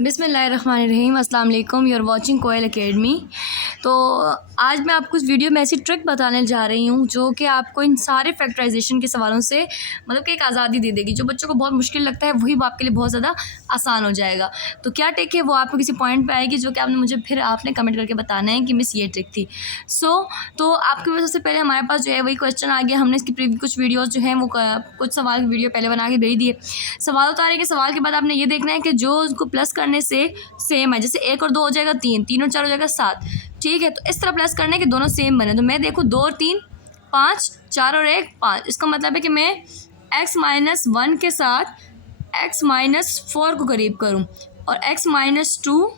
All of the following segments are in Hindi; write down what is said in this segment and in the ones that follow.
बिस्मिल्लाहिर्रहमानिर्रहीम। अस्सलाम वालेकुम। You are watching Koyal Academy. तो आज मैं आपको इस वीडियो में ऐसी ट्रिक बताने जा रही हूँ जो कि आपको इन सारे फैक्टराइजेशन के सवालों से मतलब कि एक आज़ादी दे देगी। जो बच्चों को बहुत मुश्किल लगता है वही आपके लिए बहुत ज़्यादा आसान हो जाएगा। तो क्या ट्रिक है वो आपको किसी पॉइंट पे आएगी जो कि आपने कमेंट करके बताना है कि मिस ये ट्रिक थी। तो आपके वजह से पहले हमारे पास जो है वही क्वेश्चन आ गया। हमने इसकी कुछ वीडियोज़ जो हैं वो कुछ सवाल की वीडियो पहले बना के भेज दिए। सवाल उतारेंगे, सवाल के बाद आपने ये देखना है कि जो उसको प्लस करने से सेम है, जैसे 1 और 2 हो जाएगा 3, 3 और 4 हो जाएगा 7। ठीक है, तो इस तरह प्लस करना है कि दोनों सेम बने। तो मैं देखूँ 2 और 3 5, 4 और 1 5। इसका मतलब है कि मैं x-1 के साथ x-4 को करीब करूँ और x-2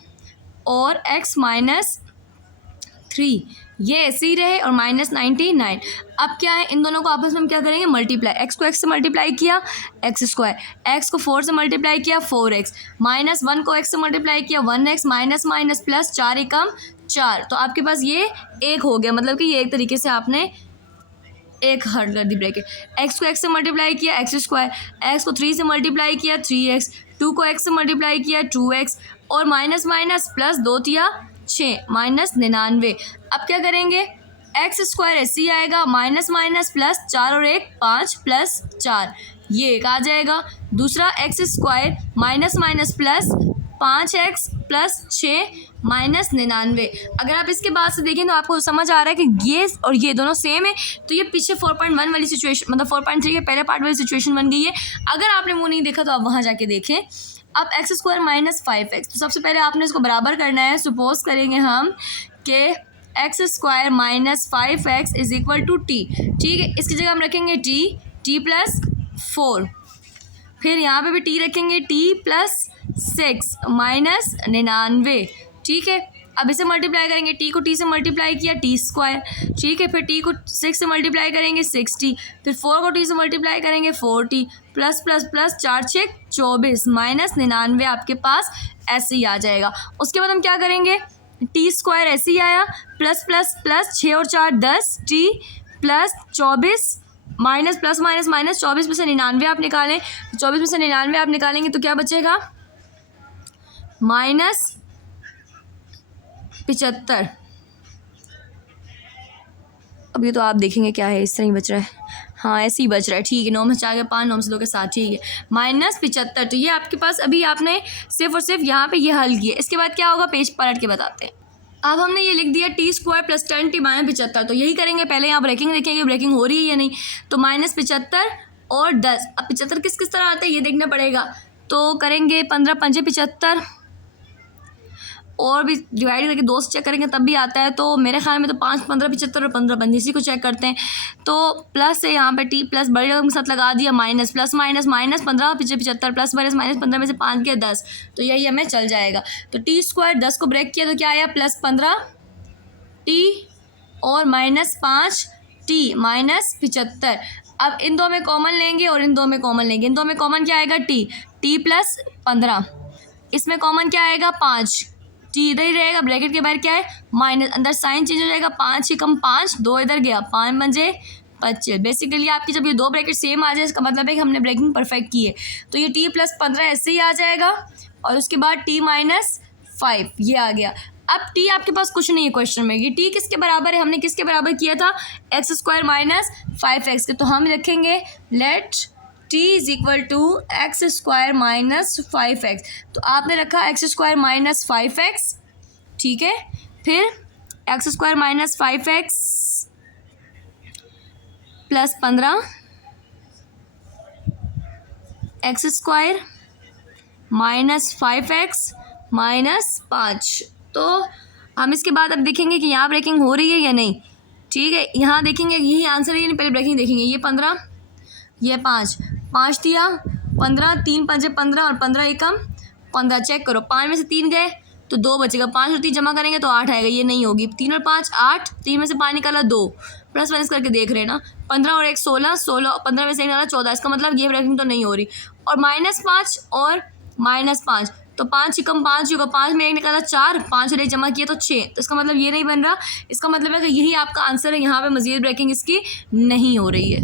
और x-3 ये ऐसे ही रहे और -99। अब क्या है, इन दोनों को आपस में हम क्या करेंगे, मल्टीप्लाई। x को x से मल्टीप्लाई किया x², x को 4 से मल्टीप्लाई किया 4x, -1 को x से मल्टीप्लाई किया 1x, माइनस माइनस प्लस 4 एकम 4। तो आपके पास ये एक हो गया, मतलब कि ये एक तरीके से आपने एक हट कर दी ब्रैकेट। x को x से मल्टीप्लाई किया x², x को 3 से मल्टीप्लाई किया 3x, 2 को x से मल्टीप्लाई किया 2x और माइनस माइनस प्लस 2 तिया 6, -99। अब क्या करेंगे, x² ऐसे ही आएगा, माइनस माइनस प्लस 4 और 1 5 प्लस 4 ये एक आ जाएगा। दूसरा x² minus minus plus 5x plus 6 -99। अगर आप इसके बाद से देखें तो आपको समझ आ रहा है कि ये और ये दोनों सेम है। तो ये पीछे 4.1 वाली सिचुएशन, मतलब 4.3 के पहले पार्ट वाली सिचुएशन बन गई है। अगर आपने वो नहीं देखा तो आप वहाँ जाके देखें। अब x² माइनस 5x, तो सबसे पहले आपने इसको बराबर करना है। सपोज करेंगे हम कि x² minus 5x is equal to t। ठीक है, इसकी जगह हम रखेंगे t प्लस 4, फिर यहाँ पे भी t रखेंगे t प्लस 6 -99। ठीक है, अब इसे मल्टीप्लाई करेंगे, t को t से मल्टीप्लाई किया t²। ठीक है, फिर t को 6 से मल्टीप्लाई करेंगे 6t, फिर 4 को t से मल्टीप्लाई करेंगे 4t, प्लस प्लस प्लस 4 6 24 -99 आपके पास ऐसे ही आ जाएगा। उसके बाद हम क्या करेंगे, t² ऐसे ही आया, प्लस प्लस प्लस 6 और 4 10, t plus 24 minus plus minus minus 24 में से 99 आप निकालें। 24 में से 99 आप निकालेंगे तो क्या बचेगा, -75। अब ये तो आप देखेंगे क्या है, इस तरह ही बच रहा है। हाँ ऐसे ही बच रहा है। ठीक है, 9 में 4 के 5, 9 में से 2 के 7। ठीक है, -75। तो ये आपके पास अभी आपने सिर्फ और सिर्फ यहाँ पे ये हल किया। इसके बाद क्या होगा, पेज पलट के बताते हैं। अब हमने ये लिख दिया t² प्लस 10t -75। तो यही करेंगे, पहले यहाँ ब्रेकिंग देखेंगे ब्रेकिंग हो रही है या नहीं। तो -75 और 10। अब 75 किस किस तरह आता है ये देखना पड़ेगा। तो करेंगे 15 पंजे 75 और भी डिवाइड करके 2 से चेक करेंगे तब भी आता है। तो मेरे ख्याल में तो 5 15 75 और 15 पंजे, इसी को चेक करते हैं। तो प्लस है यहाँ पे t प्लस बड़ी रकम के साथ लगा दिया, माइनस प्लस माइनस माइनस 15 पीछे 75 प्लस माइनस माइनस 15 में से 5 गया 10। तो यही हमें चल जाएगा। तो t² 10 को ब्रेक किया तो क्या आया, प्लस 15t और -5t -75। अब इन दो में कॉमन लेंगे और इन दो में कॉमन लेंगे। इन दो में कॉमन क्या आएगा, t प्लस 15, इसमें कॉमन क्या आएगा 5, t इधर ही रहेगा, ब्रैकेट के बाहर क्या है माइनस, अंदर साइन चेंज हो जाएगा, 5 ही कम 5 2 इधर गया, 5 पंजे 25। बेसिकली आपकी जब ये दो ब्रैकेट सेम आ जाए इसका मतलब है कि हमने ब्रेकिंग परफेक्ट की है। तो ये t प्लस 15 ऐसे ही आ जाएगा और उसके बाद t -5 ये आ गया। अब t आपके पास कुछ नहीं है क्वेश्चन में, ये t किसके बराबर है, हमने किसके बराबर किया था, x² माइनस 5x के। तो हम रखेंगे let t is equal to x² minus 5x। तो आपने रखा x² माइनस 5x। ठीक है, फिर x² minus 5x plus 15, x² minus 5x minus 5। तो हम इसके बाद अब देखेंगे कि यहाँ ब्रेकिंग हो रही है या नहीं। ठीक है, यहाँ देखेंगे यही आंसर है, पहले ब्रेकिंग देखेंगे। ये 15 ये 5 दिया 15, 3 पंजे 15 और 15 एकम 15। चेक करो, 5 में से 3 गए तो 2 बचेगा, 5 और 3 जमा करेंगे तो 8 आएगा। ये नहीं होगी, 3 और 5 8, 3 में से 5 निकाला 2, प्लस माइनस करके देख रहे हैं ना। 15 और 1 16, 16 15 में से निकाला 14। इसका मतलब ये ब्रेकिंग तो नहीं हो रही। और -5 और -5, तो 5 ही कम 5 होगा, 5 में 1 निकाला 4, 5 और 1 जमा किया तो 6। तो इसका मतलब ये नहीं बन रहा। इसका मतलब है कि यही आपका आंसर है, यहाँ पे मज़ीद ब्रेकिंग इसकी नहीं हो रही है।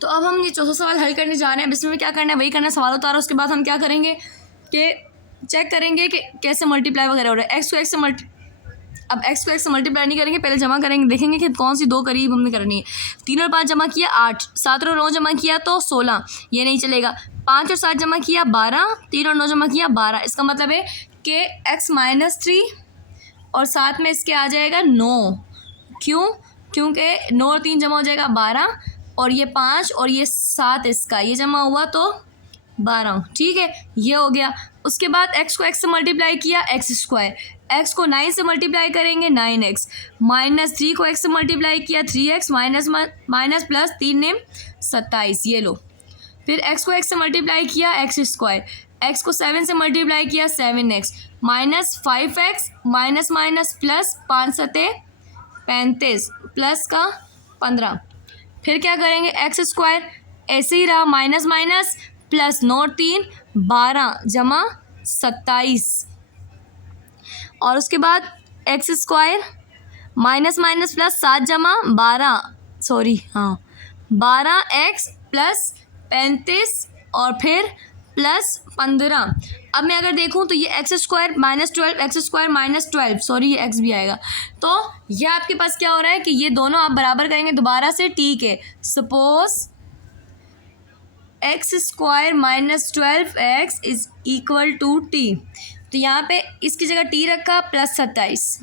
तो अब हम ये चौथा सवाल हल करने जा रहे हैं। अब इसमें क्या करना है, वही करना है, सवाल उतारो। उसके बाद हम क्या करेंगे कि चेक करेंगे कि कैसे मल्टीप्लाई वगैरह हो रहा है। एक्स को एक्स से अब एक्स को एक्स से मल्टीप्लाई नहीं करेंगे, पहले जमा करेंगे, देखेंगे कि कौन सी दो करीब हमने करनी है। 3 और 5 जमा किया 8, 7 और 9 जमा किया तो 16, ये नहीं चलेगा। 5 और 7 जमा किया 12, 3 और 9 जमा किया 12। इसका मतलब है कि x माइनस 3 और साथ में इसके आ जाएगा 9। क्यों? क्योंकि 9 और 3 जमा हो जाएगा 12, और ये 5 और ये 7 इसका ये जमा हुआ तो 12। ठीक है, ये हो गया। उसके बाद x को x से मल्टीप्लाई किया एक्स स्क्वायर, x को 9 से मल्टीप्लाई करेंगे 9x, माइनस 3 को x से मल्टीप्लाई किया 3x, माइनस प्लस 3 ने 27, ये लो। फिर x को x से मल्टीप्लाई किया एक्स स्क्वायर, x को 7 से मल्टीप्लाई किया 7x, minus 5x, minus minus plus 5 सते 35 प्लस का 15। फिर क्या करेंगे, एक्स स्क्वायर ऐसे ही रहा, माइनस माइनस प्लस 9 3 12 जमा 27, और उसके बाद x square minus minus plus 7 जमा 12, सॉरी हाँ 12x प्लस 35 और फिर प्लस 15। अब मैं अगर देखूं तो ये x square minus 12, x square minus 12, sorry ये एक्स भी आएगा। तो ये आपके पास क्या हो रहा है कि ये दोनों आप बराबर करेंगे दोबारा से, ठीक है। Suppose X square minus 12x is equal to T, तो यहाँ पे इसकी जगह टी रखा प्लस 27,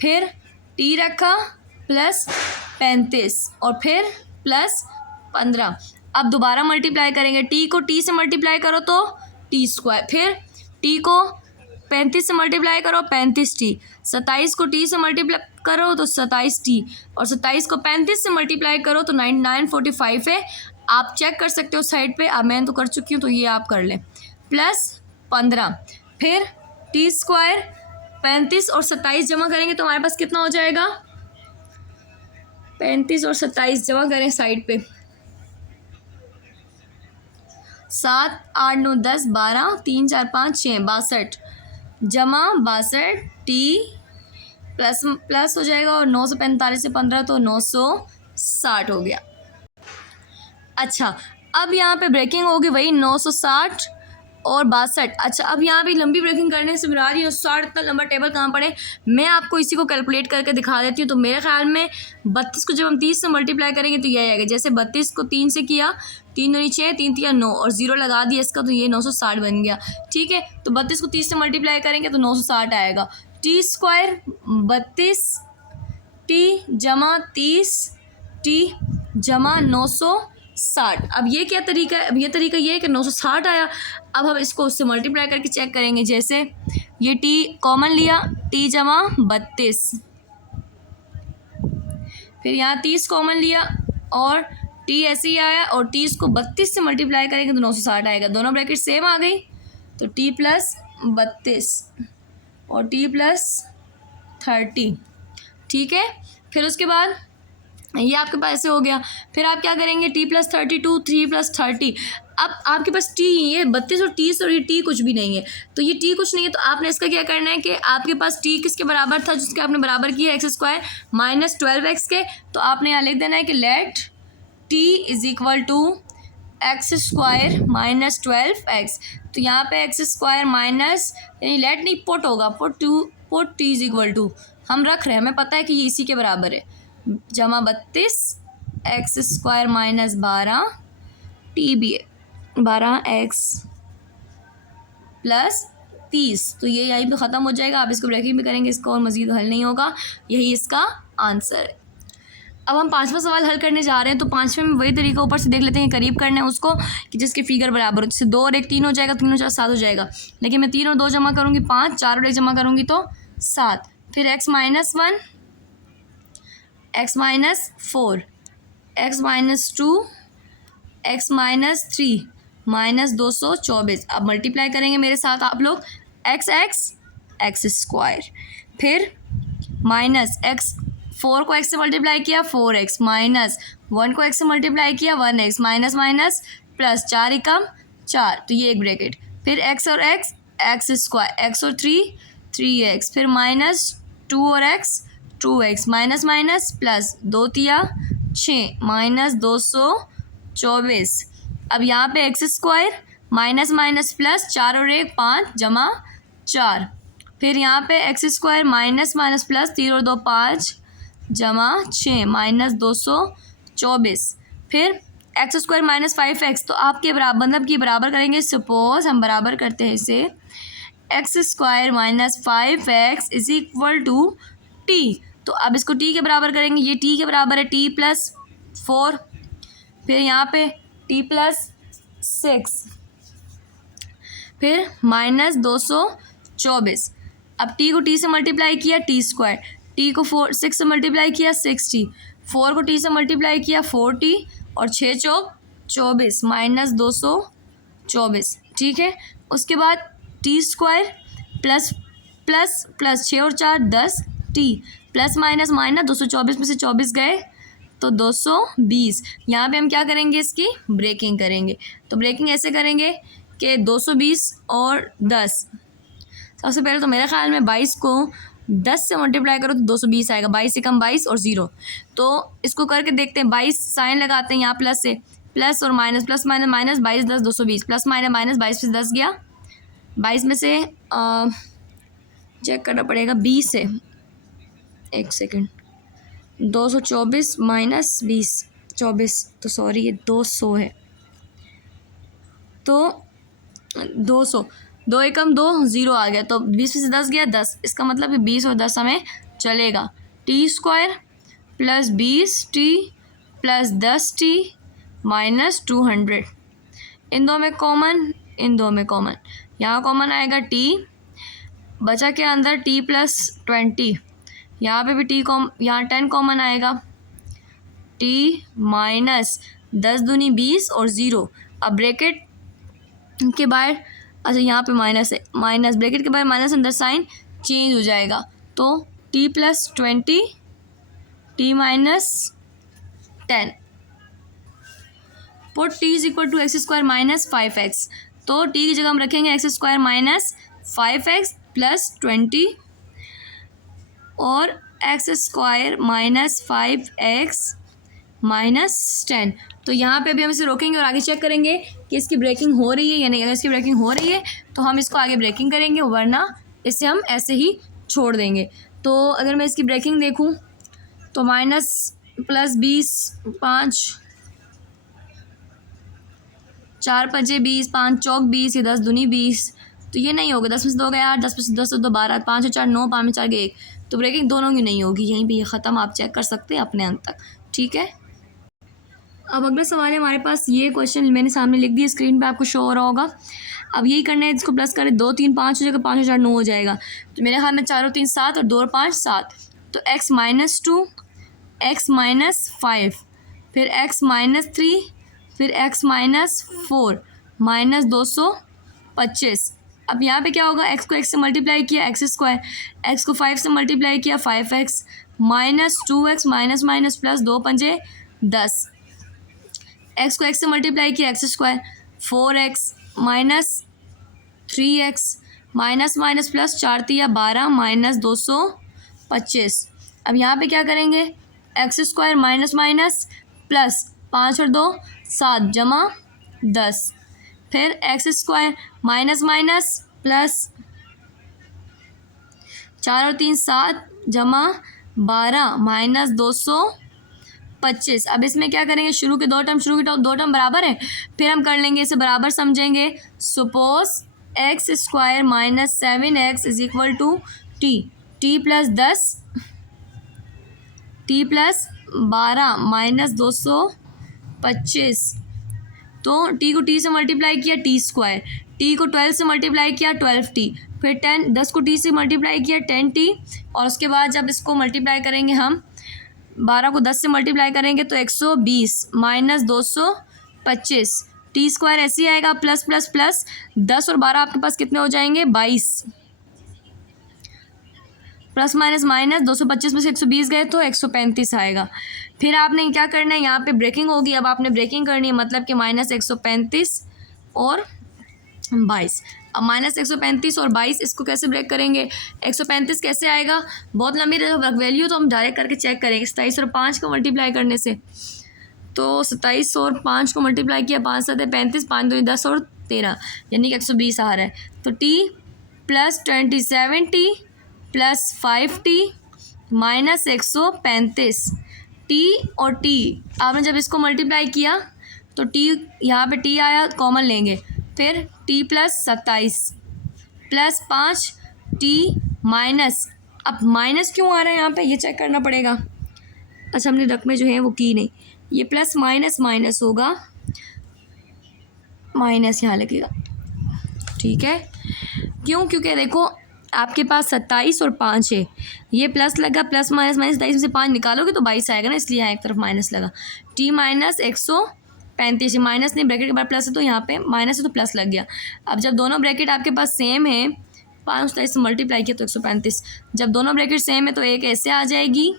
फिर टी रखा प्लस 35 और फिर प्लस 15। अब दोबारा मल्टीप्लाई करेंगे, टी को टी से मल्टीप्लाई करो तो टी स्क्वायर, फिर टी को 35 से मल्टीप्लाई करो 35t, 27 को टी से मल्टीप्लाई करो तो 27t, और 27 को 35 से मल्टीप्लाई करो तो 945 है। आप चेक कर सकते हो साइड पे, अब मैं तो कर चुकी हूँ तो ये आप कर लें, प्लस 15, फिर टी स्क्वायर 35 और 27 जमा करेंगे तो हमारे पास कितना हो जाएगा, 35 और 27 जमा करें साइड पे, 7 8 9 10 12 3 4 5 6 62 जमा 62 टी प्लस प्लस हो जाएगा, और 945 से 15 तो 960 हो गया। अच्छा, अब यहाँ पे ब्रेकिंग होगी वही 960 और 62। अच्छा, अब यहाँ पे लंबी ब्रेकिंग करने से मिला रही है 60, इतना लंबा टेबल कहाँ पड़े, मैं आपको इसी को कैलकुलेट करके दिखा देती हूँ। तो मेरे ख्याल में 32 को जब हम 30 से मल्टीप्लाई करेंगे तो यही आएगा, जैसे 32 को 3 से किया, 3 दूनी 6, 3 तिया 9 और 0 लगा दिया इसका, तो ये 960 बन गया। ठीक है, तो 32 को 30 से मल्टीप्लाई करेंगे तो 960 आएगा। टी स्क्वायर 32 टी जमा 30 टी जमा 960। अब ये क्या तरीका है, अब ये तरीका ये है कि 960 आया। अब हम इसको उससे मल्टीप्लाई करके चेक करेंगे, जैसे ये टी कॉमन लिया, टी जमा 32, फिर यहाँ 30 कॉमन लिया और टी ऐसे ही आया, और 30 को 32 से मल्टीप्लाई करेंगे तो 960 आएगा। दोनों ब्रैकेट सेम आ गई, तो टी प्लस 32 और टी प्लस 30। ठीक है, फिर उसके बाद ये आपके पास ऐसे हो गया। फिर आप क्या करेंगे, टी प्लस 32, 3 प्लस 30। अब आपके पास टी ये 32 और 30 और ये टी कुछ भी नहीं है, तो ये टी कुछ नहीं है, तो आपने इसका क्या करना है कि आपके पास टी किसके बराबर था, जिसके आपने बराबर किया एक्स स्क्वायर माइनस 12x के, तो आपने यहाँ लिख देना है कि let T is equal to X square minus 12x। तो यहाँ पे एक्स स्क्वायर माइनस, यानी लेट नहीं पुट होगा, put T is equal to, हम रख रहे हैं, हमें पता है कि ये इसी के बराबर है, जमा 32 X square minus 12 T B 12x plus 30। तो ये यहीं पे ख़त्म हो जाएगा। आप इसको ब्रैकेट में करेंगे, इसका और मज़ीद हल नहीं होगा, यही इसका आंसर है। अब हम 5वां सवाल हल करने जा रहे हैं। तो 5वें में वही तरीका ऊपर से देख लेते हैं, करीब करना है उसको कि जिसके फिगर बराबर हो, जैसे 2 और 1 3 हो जाएगा, 3 और 4 7 हो जाएगा, लेकिन मैं 3 और 2 जमा करूँगी 5, 4 और 1 जमा करूँगी तो 7, फिर x minus 1, x minus 4, x minus 2, x minus 3, minus 224। अब मल्टीप्लाई करेंगे मेरे साथ आप लोग, एक्स स्क्वायर, फिर माइनस x 4 को x से मल्टीप्लाई किया 4x, माइनस 1 को x से मल्टीप्लाई किया 1x, माइनस माइनस प्लस 4 एकम 4, तो ये एक ब्रैकेट, फिर x और x स्क्वायर, x और 3x, फिर माइनस 2 और x 2x, minus minus plus 2 तिया 6, माइनस 224। अब यहाँ पे X square minus minus plus, 4 और 1 5 जमा 4। फिर यहाँ पे X square minus minus plus, 3 और 2 5 जमा 6 माइनस 224। फिर एक्स स्क्वायर माइनस 5x, तो आपके बराबर मतलब कि बराबर करेंगे। सपोज हम बराबर करते हैं इसे, X square minus 5x is equal to T. तो अब इसको टी के बराबर करेंगे, ये टी के बराबर है टी प्लस 4, फिर यहाँ पे टी प्लस 6, फिर माइनस 224। अब टी को टी से मल्टीप्लाई किया टी स्क्वायर, टी को 6 से मल्टीप्लाई किया 6t, 4 को टी से मल्टीप्लाई किया 4t और 6 चौक 24 माइनस 224। ठीक है, उसके बाद T square plus plus plus 6 और 4 10 टी प्लस माइनस माइनस 224 में से 24 गए तो 220। यहाँ पे हम क्या करेंगे, इसकी ब्रेकिंग करेंगे। तो ब्रेकिंग ऐसे करेंगे कि 220 और 10। सबसे पहले तो मेरे ख्याल में 22 को 10 से मल्टीप्लाई करो तो 220 आएगा। 22 से कम 22 और 0, तो इसको करके देखते हैं। 22 साइन लगाते हैं यहाँ प्लस से, प्लस और minus, plus minus minus 22 10 220, plus minus minus 22 में से 10 गया, 22 में से चेक करना पड़ेगा 20 से, एक सेकेंड, 224 माइनस 20 24, तो सॉरी ये 200 है, तो 200, 2 एकम 2 0 आ गया, तो 20 में से 10 गया 10। इसका मतलब कि 20 और 10 हमें चलेगा। T square plus 20t plus 10t minus 200, इन दो में कॉमन, इन दो में कॉमन, यहाँ कॉमन आएगा t, बचा के अंदर t प्लस 20, यहाँ पे भी t यहाँ 10 कॉमन आएगा, t माइनस 10 दूनी 20 और 0। अब ब्रैकेट के बाहर, अच्छा यहाँ पे माइनस है, माइनस ब्रैकेट के बाहर माइनस, अंदर साइन चेंज हो जाएगा, तो t plus 20 t minus 10, put t is equal to X square minus 5x। तो t की जगह हम रखेंगे x square minus 5x plus 20 और x square minus 5x minus 10। तो यहाँ पे अभी हम इसे रोकेंगे और आगे चेक करेंगे कि इसकी ब्रेकिंग हो रही है या नहीं। अगर इसकी ब्रेकिंग हो रही है तो हम इसको आगे ब्रेकिंग करेंगे, वरना इसे हम ऐसे ही छोड़ देंगे। तो अगर मैं इसकी ब्रेकिंग देखूँ तो माइनस प्लस 20 5 4 5 20 5 चौक 20, ये 10 दूनी 20, तो ये नहीं होगा। 10 में से 2 गया 8, 10 में से 10 2 12, 5 और 4 9, 5 में 4 गए 1, तो ब्रेकिंग दोनों की नहीं होगी। यहीं पे ये ख़त्म, आप चेक कर सकते हैं अपने अंत तक। ठीक है, अब अगला सवाल है हमारे पास, ये क्वेश्चन मैंने सामने लिख दिया, स्क्रीन पे आपको शो हो रहा होगा। अब यही करना है, इसको प्लस करें, 2 3 5 हो जाएगा, 5 और 4 9 हो जाएगा। तो मेरे हाथ में 4 और 3 7 और 2 और 5 7, तो x माइनस 2, x माइनस 5, फिर x माइनस 3, फिर x माइनस 4 माइनस 225। अब यहाँ पे क्या होगा, x को x से मल्टीप्लाई किया एक्स स्क्वायर, x को 5 से मल्टीप्लाई किया 5x minus 2x minus minus plus 2 पंजे 10, x को x से मल्टीप्लाई किया x square, 4x minus 3x minus minus plus 4 तिया 12 माइनस 225। अब यहाँ पे क्या करेंगे, x square minus minus plus 5 और 2 7 जमा 10, फिर x square minus minus plus 4 और 3 7 जमा 12 माइनस 225। अब इसमें क्या करेंगे, शुरू के दो टर्म बराबर है, फिर हम कर लेंगे इसे बराबर समझेंगे। Suppose X square minus 7x is equal to T plus 10 T plus 12 minus 225। तो टी को टी से मल्टीप्लाई किया टी स्क्वायर, टी को 12 से मल्टीप्लाई किया 12t, फिर 10 को टी से मल्टीप्लाई किया 10t, और उसके बाद जब इसको मल्टीप्लाई करेंगे हम 12 को 10 से मल्टीप्लाई करेंगे तो 120 माइनस 225। टी स्क्वायर ऐसे ही आएगा, प्लस प्लस प्लस 10 और 12 आपके पास कितने हो जाएंगे 22, प्लस माइनस माइनस 225 में से 120 गए तो 135 आएगा। फिर आपने क्या करना है, यहाँ पे ब्रेकिंग होगी, अब आपने ब्रेकिंग करनी है, मतलब कि माइनस 135 और 22। अब माइनस 135 और 22 इसको कैसे ब्रेक करेंगे, 135 कैसे आएगा, बहुत लंबी वैल्यू, तो हम डायरेक्ट करके चेक करेंगे। 27 और 5 को मल्टीप्लाई करने से, तो 27 और 5 को मल्टीप्लाई किया 5 7 35, 5 2 10 और 13 यानी कि 120 आ रहा है। तो t plus 27t plus 5t minus 135 t और t आपने जब इसको मल्टीप्लाई किया तो t यहाँ पे t आया, कॉमन लेंगे, फिर t plus 27 plus 5t minus, अब माइनस क्यों आ रहा है यहाँ पे ये चेक करना पड़ेगा। अच्छा हमने रकमें जो है वो की नहीं, ये प्लस माइनस माइनस होगा, माइनस यहाँ लगेगा, ठीक है। क्यों? क्योंकि देखो आपके पास 27 और 5 है, ये प्लस लगा, प्लस माइनस माइनस 27 में से 5 निकालोगे तो 22 आएगा ना, इसलिए यहाँ एक तरफ माइनस लगा। t माइनस 135, माइनस नहीं ब्रैकेट के बाद प्लस है तो यहाँ पे माइनस है तो प्लस लग गया। अब जब दोनों ब्रैकेट आपके पास सेम है, 5 से मल्टीप्लाई किया तो 135, जब दोनों ब्रैकेट सेम है तो एक ऐसे आ जाएगी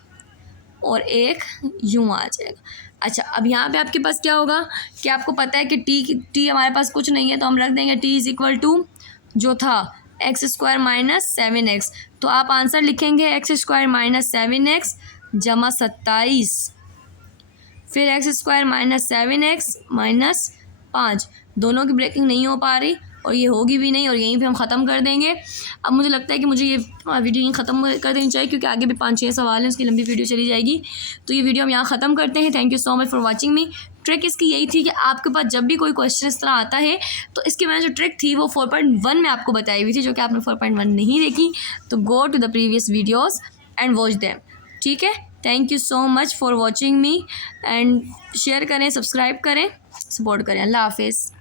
और एक यूँ आ जाएगा। अच्छा अब यहाँ पे आपके पास क्या होगा कि आपको पता है कि t हमारे पास कुछ नहीं है तो हम रख देंगे t इज़ इक्वल टू जो था x² माइनस 7x, तो आप आंसर लिखेंगे x² माइनस 7x जमा 27, फिर x² माइनस 7x माइनस 5, दोनों की ब्रेकिंग नहीं हो पा रही और ये होगी भी नहीं, और यहीं पे हम ख़त्म कर देंगे। अब मुझे लगता है कि मुझे ये वीडियो यहीं ख़त्म कर देनी चाहिए क्योंकि आगे भी 5-6 सवाल हैं, उसकी लंबी वीडियो चली जाएगी। तो ये वीडियो हम यहाँ ख़त्म करते हैं। Thank you so much for watching me. Trick इसकी यही थी कि आपके पास जब भी कोई क्वेश्चन इस तरह आता है तो इसकी मैंने जो ट्रिक थी वो 4.1 में आपको बताई हुई थी, जो कि आपने 4.1 नहीं देखी तो go to the previous videos and watch them, ठीक है। Thank you so much for watching me and share करें, सब्सक्राइब करें, सपोर्ट करें। अल्लाह हाफिज़।